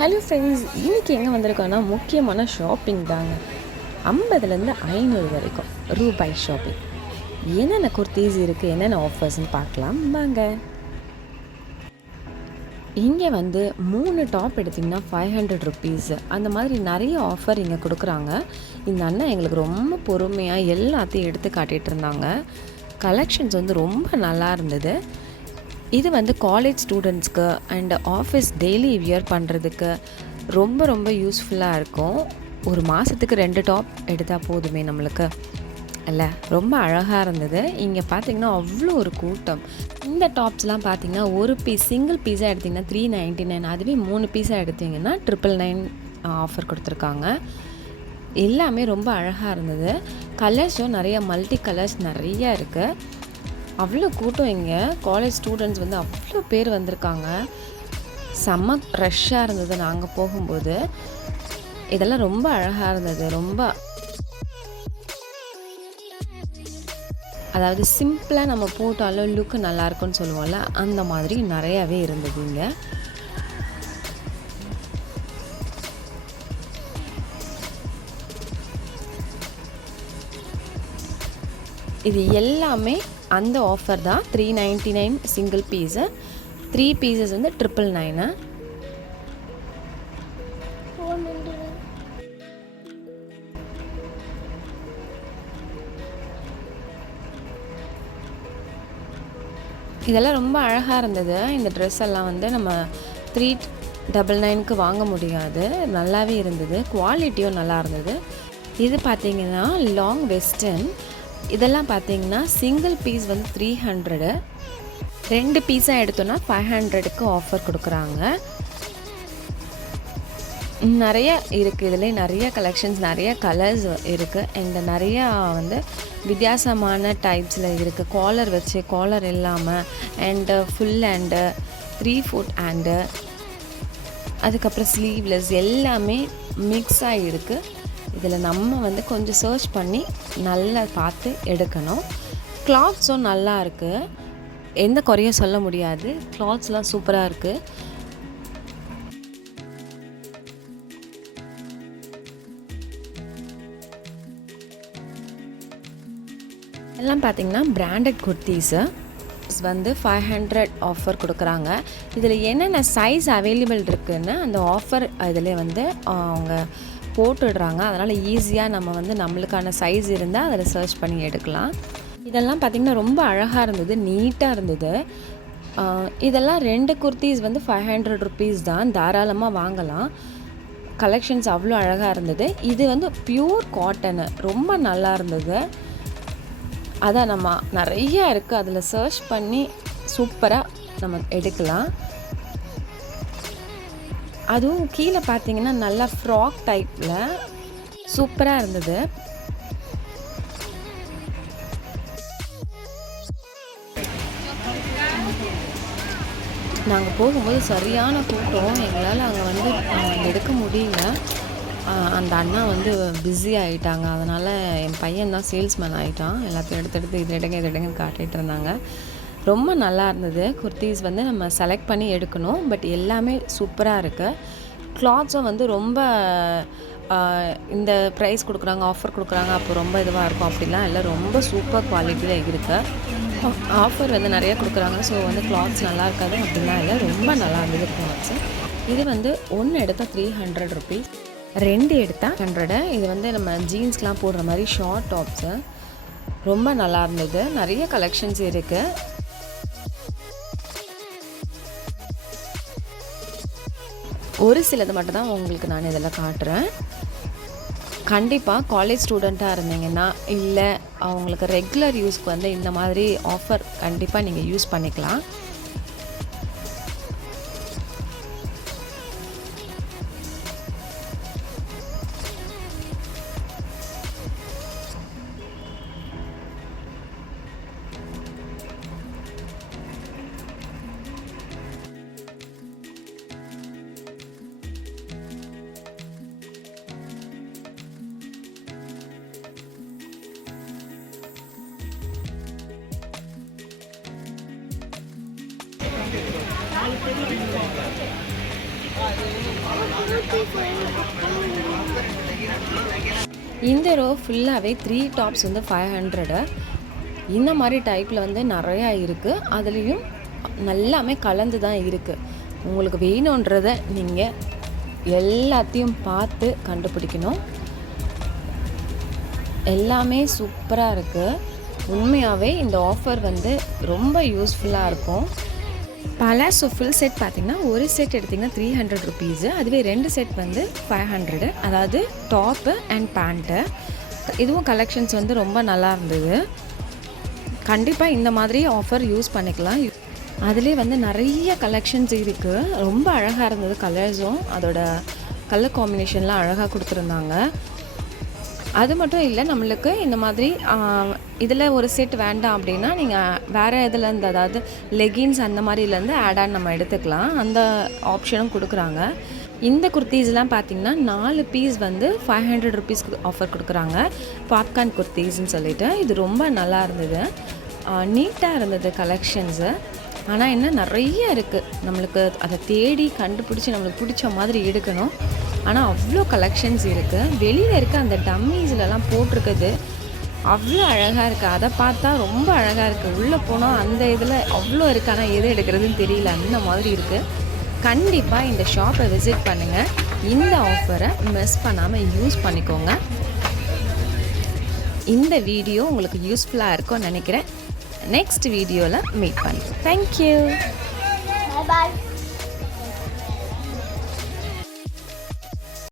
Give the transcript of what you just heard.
Hello friends இன்றைக்கி எங்கே வந்திருக்கோன்னா முக்கியமான ஷாப்பிங் தாங்க. ஐம்பதுலேருந்து ஐநூறு வரைக்கும் ரூபாய் ஷாப்பிங் என்னென்ன குர்த்தீஸ் இருக்குது என்னென்ன ஆஃபர்ஸ்னு பார்க்கலாம். வாங்க. இங்கே வந்து மூணு டாப் எடுத்திங்கன்னா ஃபைவ் ஹண்ட்ரட் ருபீஸ் அந்த மாதிரி நிறைய ஆஃபர் இங்கே கொடுக்குறாங்க. இந்த அண்ணன் எங்களுக்கு ரொம்ப பொறுமையாக எல்லாத்தையும் எடுத்து காட்டிகிட்டு இருந்தாங்க. கலெக்ஷன்ஸ் வந்து ரொம்ப நல்லா இருந்தது. இது வந்து காலேஜ் ஸ்டூடெண்ட்ஸ்க்கு அண்ட் ஆஃபீஸ் டெய்லி வியர் பண்ணுறதுக்கு ரொம்ப ரொம்ப யூஸ்ஃபுல்லாக இருக்கும். ஒரு மாதத்துக்கு ரெண்டு டாப் எடுத்தால் போதுமே நம்மளுக்கு. இல்லை ரொம்ப அழகாக இருந்தது. இங்கே பார்த்தீங்கன்னா அவ்வளோ ஒரு கூட்டம். இந்த டாப்ஸ்லாம் பார்த்தீங்கன்னா ஒரு பீஸ் சிங்கிள் பீஸாக எடுத்திங்கன்னா த்ரீ நைன்ட்டி நைன் அதுவே மூணு பீஸாக எடுத்தீங்கன்னா ட்ரிபிள் நைன் ஆஃபர் கொடுத்துருக்காங்க. எல்லாமே ரொம்ப அழகாக இருந்தது. கலர்ஸும் நிறைய மல்டி கலர்ஸ் நிறைய இருக்குது அவ்வளோ கூட்டம் இங்கே. காலேஜ் ஸ்டூடெண்ட்ஸ் வந்து அவ்வளோ பேர் வந்திருக்காங்க. செம்ம ரஷ்ஷாக இருந்தது நாங்கள் போகும்போது. இதெல்லாம் ரொம்ப அழகாக இருந்தது. ரொம்ப அதாவது சிம்பிளாக நம்ம போட்டாலும் லுக்கு நல்லா இருக்கும்னு சொல்லுவோம்ல அந்த மாதிரி நிறையாவே இருந்தது இங்கே. இது எல்லாமே அந்த ஆஃபர் தான் three ninety nine single piece three pieces வந்து ட்ரிபிள் நைனு இதெல்லாம் ரொம்ப அழகாக இருந்தது. இந்த ட்ரெஸ் எல்லாம் வந்து நம்ம த்ரீ டபுள் நைனுக்கு வாங்க முடியாது. நல்லாவே இருந்தது. குவாலிட்டியும் நல்லா இருந்தது. இது பார்த்தீங்கன்னா லாங் வெஸ்டர்ன் இதெல்லாம் பார்த்தீங்கன்னா சிங்கிள் பீஸ் வந்து த்ரீ ஹண்ட்ரடு ரெண்டு பீஸாக எடுத்தோன்னா ஃபைவ் ஹண்ட்ரடுக்கு ஆஃபர் கொடுக்குறாங்க. நிறைய இருக்குது இதில் நிறைய கலெக்ஷன்ஸ் நிறைய கலர்ஸ் இருக்குது அண்ட் நிறையா வந்து வித்தியாசமான டைப்ஸில் இருக்குது காலர் வச்சு காலர் இல்லாமல் and full hand three fourth hand அதுக்கப்புறம் ஸ்லீவ்லெஸ் எல்லாமே மிக்ஸ் ஆகிருக்கு இதில் நம்ம வந்து கொஞ்சம் சர்ச் பண்ணி நல்லா பார்த்து எடுக்கணும். கிளாத்ஸும் நல்லா இருக்குது எந்த குறையும் சொல்ல முடியாது. கிளாத்ஸ்லாம் சூப்பராக இருக்குது எல்லாம் பார்த்திங்கன்னா பிராண்டட் குர்த்திஸு. வந்து ஃபைவ் ஹண்ட்ரட் ஆஃபர் கொடுக்குறாங்க. இதில் என்னென்ன சைஸ் அவைலபிள் இருக்குதுன்னு அந்த ஆஃபர் இதில் வந்து அவங்க போட்டுடுறாங்க. அதனால் ஈஸியாக நம்ம வந்து நம்மளுக்கான சைஸ் இருந்தால் அதில் சர்ச் பண்ணி எடுக்கலாம். இதெல்லாம் பார்த்திங்கன்னா ரொம்ப அழகாக இருந்தது நீட்டாக இருந்தது. இதெல்லாம் ரெண்டு குர்த்திஸ் வந்து ஃபைவ் ஹண்ட்ரட் ருபீஸ் தான். தாராளமாக வாங்கலாம். கலெக்ஷன்ஸ் அவ்வளோ அழகாக இருந்தது. இது வந்து பியூர் காட்டனு ரொம்ப நல்லா இருந்தது. அதான் நம்ம நிறைய இருக்குது அதில் சர்ச் பண்ணி சூப்பராக நம்ம எடுக்கலாம். அதுவும் கீழே பார்த்தீங்கன்னா நல்லா ஃப்ராக் டைப்பில் சூப்பராக இருந்தது. நாங்கள் போகும்போது சரியான கூட்டம். எங்களால் அங்கே வந்து எடுக்க முடியல. அந்த அண்ணா வந்து பிஸி ஆகிட்டாங்க அதனால் என் பையன் தான் சேல்ஸ்மேன் ஆகிட்டான் எல்லாத்தையும் எடுத்து எடுத்து இது எடுங்க இது எடுங்கன்னு காட்டிகிட்டு இருந்தாங்க. ரொம்ப நல்லா இருந்தது. குர்த்தீஸ் வந்து நம்ம செலக்ட் பண்ணி எடுக்கணும். பட் எல்லாமே சூப்பராக இருக்குது கிளாத்ஸும் வந்து ரொம்ப இந்த ப்ரைஸ் கொடுக்குறாங்க ஆஃபர் கொடுக்குறாங்க அப்போ ரொம்ப இதுவாக இருக்கும் அப்படிலாம் இல்லை. ரொம்ப சூப்பர் குவாலிட்டியில் இருக்குது ஆஃபர் வந்து நிறைய கொடுக்குறாங்க. ஸோ வந்து கிளாத்ஸ் நல்லா இருக்காது அப்படிலாம் இல்லை. ரொம்ப நல்லா இருந்தது கிளாத்ஸு இது வந்து ஒன்று எடுத்தால் த்ரீ ஹண்ட்ரட் ருபீஸ் ரெண்டு எடுத்தால் ஹண்ட்ரடு இது வந்து நம்ம ஜீன்ஸ்க்கெலாம் போடுற மாதிரி ஷார்ட் டாப்ஸு ரொம்ப நல்லா இருந்தது. நிறைய கலெக்ஷன்ஸ் இருக்குது ஒரு சிலது மட்டும் தான் உங்களுக்கு நான் இதில் காட்டுறேன். கண்டிப்பாக காலேஜ் ஸ்டூடெண்ட்டாக இருந்தீங்கன்னா இல்லை அவங்களுக்கு ரெகுலர் யூஸ்க்கு வந்து இந்த மாதிரி ஆஃபர் கண்டிப்பாக நீங்கள் யூஸ் பண்ணிக்கலாம். இந்த ரோ ஃபுல்லாகவே த்ரீ டாப்ஸ் வந்து ஃபைவ் ஹண்ட்ரடு இந்த மாதிரி டைப்பில் வந்து நிறையா இருக்குது அதுலேயும் நல்லாமே கலந்து தான் இருக்குது உங்களுக்கு வேணுன்றதை நீங்கள் எல்லாத்தையும் பார்த்து கண்டுபிடிக்கணும். எல்லாமே சூப்பராக இருக்குது உண்மையாகவே இந்த ஆஃபர் வந்து ரொம்ப யூஸ்ஃபுல்லாக இருக்கும். பலாசோ ஃபுல் செட் பார்த்தீங்கன்னா ஒரு செட் எடுத்திங்கன்னா த்ரீ ஹண்ட்ரட் ருபீஸு அதுவே ரெண்டு செட் வந்து ஃபைவ் ஹண்ட்ரடு அதாவது டாப்பு அண்ட் பேண்ட்டு இதுவும் கலெக்ஷன்ஸ் வந்து ரொம்ப நல்லா இருந்தது. கண்டிப்பாக இந்த மாதிரி ஆஃபர் யூஸ் பண்ணிக்கலாம். அதிலே வந்து நிறைய கலெக்ஷன்ஸ் இருக்குது ரொம்ப அழகாக இருந்தது கலர்ஸும் அதோட கலர் காம்பினேஷன்லாம் அழகாக கொடுத்துருந்தாங்க. அது மட்டும் இல்லை நம்மளுக்கு இந்த மாதிரி இதில் ஒரு செட் வேண்டாம் அப்படின்னா நீங்கள் வேறு இதுலேருந்து அதாவது லெகின்ஸ் அந்த மாதிரிலேருந்து ஆட் ஆன் நம்ம எடுத்துக்கலாம். அந்த ஆப்ஷனும் கொடுக்குறாங்க. இந்த குர்த்தீஸ்லாம் பார்த்தீங்கன்னா நாலு பீஸ் வந்து ஃபைவ் ஹண்ட்ரட் ருபீஸ்க்கு ஆஃபர் கொடுக்குறாங்க. பாப்கார்ன் குர்த்தீஸ்ன்னு சொல்லிட்டு இது ரொம்ப நல்லா இருந்தது. நீட்டாக இருந்தது கலெக்ஷன்ஸு ஆனால் என்ன நிறைய இருக்குது நம்மளுக்கு அதை தேடி கண்டுபிடிச்சி நம்மளுக்கு பிடிச்ச மாதிரி எடுக்கணும். ஆனால் அவ்வளோ கலெக்ஷன்ஸ் இருக்குது வெளியில் இருக்க அந்த டம்மீஸ்லலாம் போட்டிருக்குது. அவ்வளோ அழகாக இருக்குது அதை பார்த்தா ரொம்ப அழகாக இருக்குது உள்ளே போனால் அந்த இதில் அவ்வளோ இருக்குது ஆனால் எது எடுக்கிறதுன்னு தெரியல. அந்த மாதிரி இருக்குது கண்டிப்பாக இந்த ஷாப்பை விசிட் பண்ணுங்கள் இந்த ஆஃபரை மிஸ் பண்ணாமல் யூஸ் பண்ணிக்கோங்க. இந்த வீடியோ உங்களுக்கு யூஸ்ஃபுல்லாக இருக்கும்னு நினைக்கிறேன். நெக்ஸ்ட் வீடியோவில் மீட் பண்ணுறேன் தேங்க்யூ பாய்.